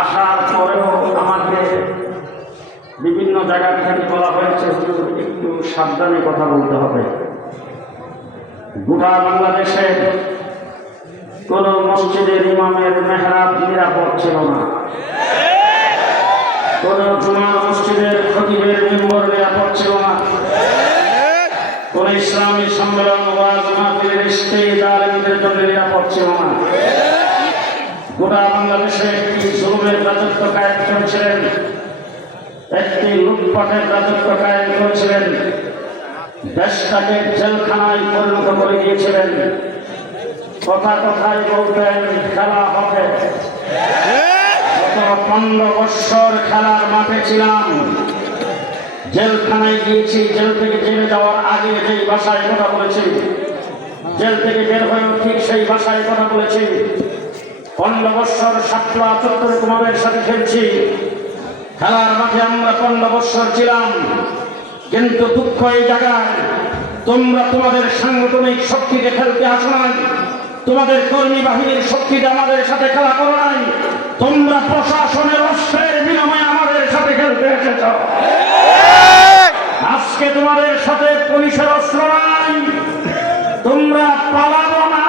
আসার পরেও আমাকে বিভিন্ন জায়গা থেকে বলা হয়েছে একটু সাবধানে কথা বলতে হবে। গোটা বাংলাদেশে কোন মসজিদের ইমামের মেহরাব নিরাপদ ছিল না, কোন জুমার মসজিদের খতিবের মিম্বর নিরাপদ ছিল না, কোন ইসলামী সম্মেলন ওয়াজ মাহফিলের স্টেজ আলেমদের জন্য নিরাপদ ছিল না। গোটা বাংলাদেশে একটি জুলুমের রাজত্ব কায়েম করেছিলেন, একটি লুটপাটের রাজত্ব কায়েম করেছিলেন, দেশটাকে জেলখানায় পরিণত করে দিয়েছিলেন। কথা কথায় বলতেন খেলা হবে। গত 15 বৎসর খেলার মাঠে ছিলাম, জেলখানায় গিয়েছি। জেল থেকে জেলে যাওয়ার আগে যেই ভাষায় কথা বলেছি, জেল থেকে বের হয়েও ঠিক সেই ভাষায় কথা বলেছি। 15 বৎসর শাপলা চত্বরে তোমাদের সাথে খেলছি। খেলার মাঠে আমরা 15 বৎসর ছিলাম, কিন্তু দুঃখ এই জায়গায় তোমরা তোমাদের সাংগঠনিক শক্তিতে খেলতে আসো নাই, তোমাদের কর্মী বাহিনীর শক্তিতে আমাদের সাথে খেলা করো নাই, তোমরা প্রশাসনের অস্ত্রের বিনিময়ে আমাদের সাথে খেলতে এসেছ। আজকে তোমাদের সাথে পুলিশের অস্ত্র নাই, তোমরা পালাবো না।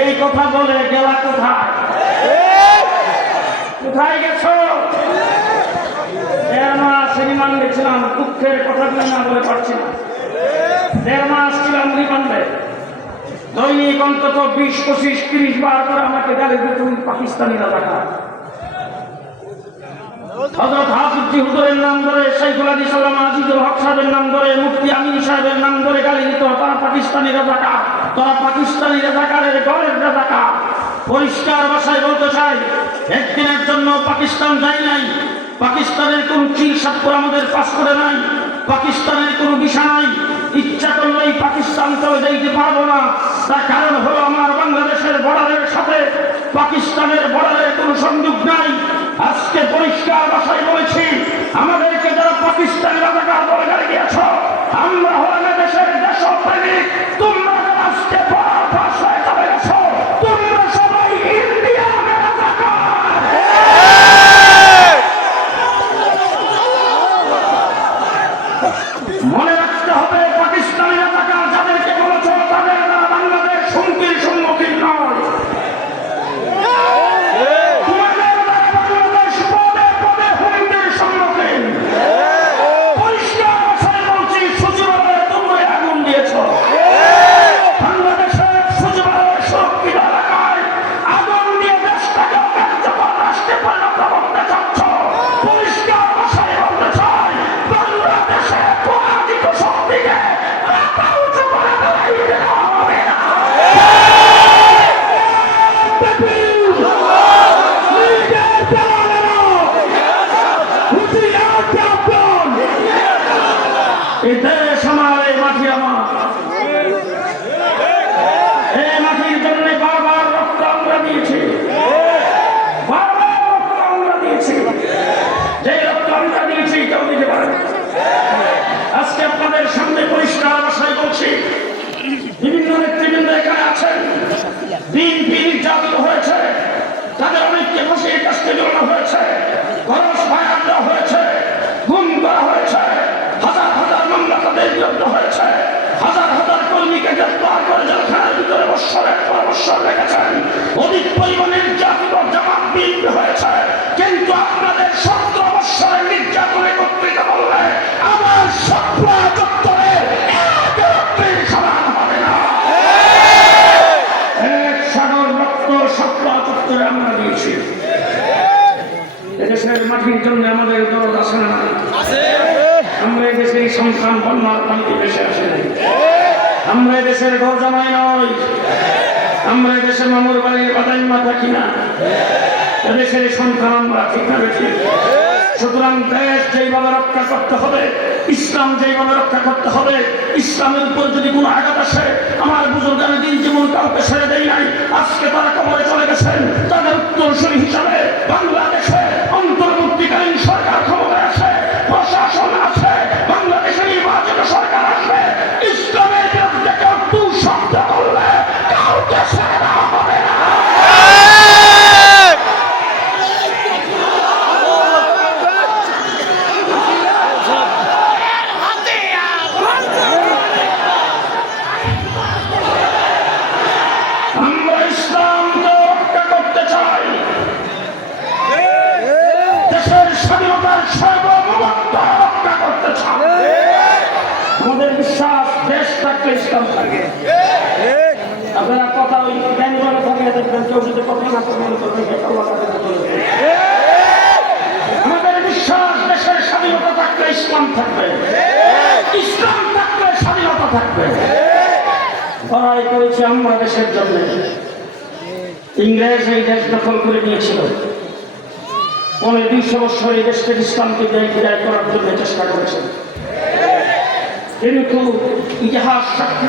এই কথা বলে গেলা কোথায়? কোথায় গেছো? 1.5 মাস রিমান্ডে ছিলাম, দুঃখের কথাগুলো না বলে পারছি না। 1.5 মাস ছিলাম রিমান্ডে। দৈনিক অন্তত 20, 25, 30 বার করে আমাকে গালি দিত পাকিস্তানি রাজাকার। হযরত হাফিজ হুজুরের নাম ধরে, শাইখুল হাদিস আল্লামা আজিজুল হক সাহেবের নাম ধরে, মুফতি আমিন সাহেবের নাম ধরে গালি দিত, তারা পাকিস্তানি রাজাকার, তারা পাকিস্তানি রাজাকারের ঘরের রাজাকার। পরিষ্কার ভাষায় বলতে চাই, একদিনের জন্য পাকিস্তান যাই নাই, পাকিস্তানের কোন চিকিৎসা আমাদের পাস করে নাই, পাকিস্তানের কোন ভিসা নাই। ইচ্ছা করলেই পাকিস্তান চলে যাইতে পারবো না। তার কারণ হলো আমার বাংলাদেশের বর্ডারের সাথে পাকিস্তানের বর্ডারের কোনো সংযোগ নাই। আজকে পরিষ্কার ভাষায় বলেছি, আমাদেরকে যারা পাকিস্তানি রাজাকার বলে গালি দিয়েছ, আমরা হলাম দেশের দেশপ্রেমিক। তোমরা যারা আজকে ভাষায় চলে গেছ, তোমরা সবাই ইন্ডিয়ানের রাজাকার। মনে রাখতে হবে, পাকিস্তানি রাজাকার যাদেরকে বলেছ, তাদের দ্বারা বাংলাদেশ হুমকির সম্মুখীন নয়। তোমাদের দ্বারা বাংলাদেশ পদে পদে হুমকির সম্মুখীন। পরিষ্কার ভাষায় বলছি, সচিবালয়ে তোমরা আগুন দিয়েছ। বাংলাদেশের সচিবালয়ের সুরক্ষিত এলাকায় আগুন দিয়ে দেশটাকে কার্যকর রাষ্ট্রে পরিণত করতে চাচ্ছ। পরিষ্কার ভাষায় বলতে চাই, বাংলাদেশে পরাজিত শক্তিকে মাথা উঁচু করে দাঁড়াইতে হবে না। এই দেশ আমার, এই মাটি আমার। এই মাটির জন্য বারবার রক্ত আমরা দিয়েছি, বারবার রক্ত আমরা দিয়েছি। যে রক্ত আমরা দিয়েছি কেউ দিতে পারে না। আজকে আপনাদের সামনে পরিষ্কার ভাষায় বলছি, বিভিন্ন নেতৃবৃন্দ এখানে আছেন, বিএনপি নির্যাতিত হয়েছে, তাদের অনেককে ফাঁসির কাছে ঝোলানো হয়েছে, খরচ ফায়ার দেওয়া হয়েছে, গুম করা হয়েছে, হাজার হাজার মামলা তাদের বিরুদ্ধে হয়েছে, হাজার হাজার কর্মীকে গ্রেফতার করে জেলখানার ভিতরে বৎসরের পর বৎসর রেখেছেন। অধিক পরিমাণে নির্যাতিত জামাত বিএনপি হয়েছে, কিন্তু আপনাদের 17 বৎসরের নির্যাতন একত্রিত করলে আমার শাপলা চত্বরে একত্রিত সমান হবে না। এক সাগর রক্ত শাপলা চত্বরে আমরা দিয়েছি। এদেশের মাটির জন্য আমাদের দরদ আছে না? আমরা এদেশের সন্তান বন্যার পানিতে ভেসে আসে নাই। আমরা এদেশের ঘর জামাই নই, আমরা এদেশের মামুর বাড়ির বাদাই মা থাকি না। এদেশের সন্তান আমরা, ঠিক না বেশি? সুতরাং দেশ যেইভাবে রক্ষা করতে হবে, ইসলাম যেইভাবে রক্ষা করতে হবে, ইসলামের উপর যদি কোনো আঘাত আসে, আমার বুজুর্গানের দিন যেমন কাউকে ছেড়ে দেয় নাই, আজকে তারা কবরে চলে গেছেন, তাদের উত্তরসূরি হিসাবে বাংলাদেশে অন্তর্বর্তীকালীন সরকার ক্ষমতায় আছে, প্রশাসন আছে, বাংলাদেশে নির্বাচিত সরকার আসবে। ইসলামের বিরুদ্ধে কেউ তু শব্দ করলে কাউকে ছেড়ে দেওয়া হবে না। দেশের স্বাধীনতার সার্বভৌমত্ব রক্ষা করতে চান। আমাদের বিশ্বাস দেশ থাকলে ইসলাম থাকে। আপনারা কথা ওই ব্যঞ্জনে থাকে দেখবেন, কেউ যদি কথা না করে মনে করবেন আমাদের বিশ্বাস দেশের স্বাধীনতা থাকলে ইসলাম থাকবে, ইসলাম থাকলে স্বাধীনতা থাকবে। লড়াই করেছি আমরা দেশের জন্য। ইংরেজ এই দেশ দখল করে নিয়েছিল, 200 বছর এই দেশকে ইসলামকে বিদায় করার জন্য চেষ্টা করেছে, কিন্তু ইতিহাস সাক্ষী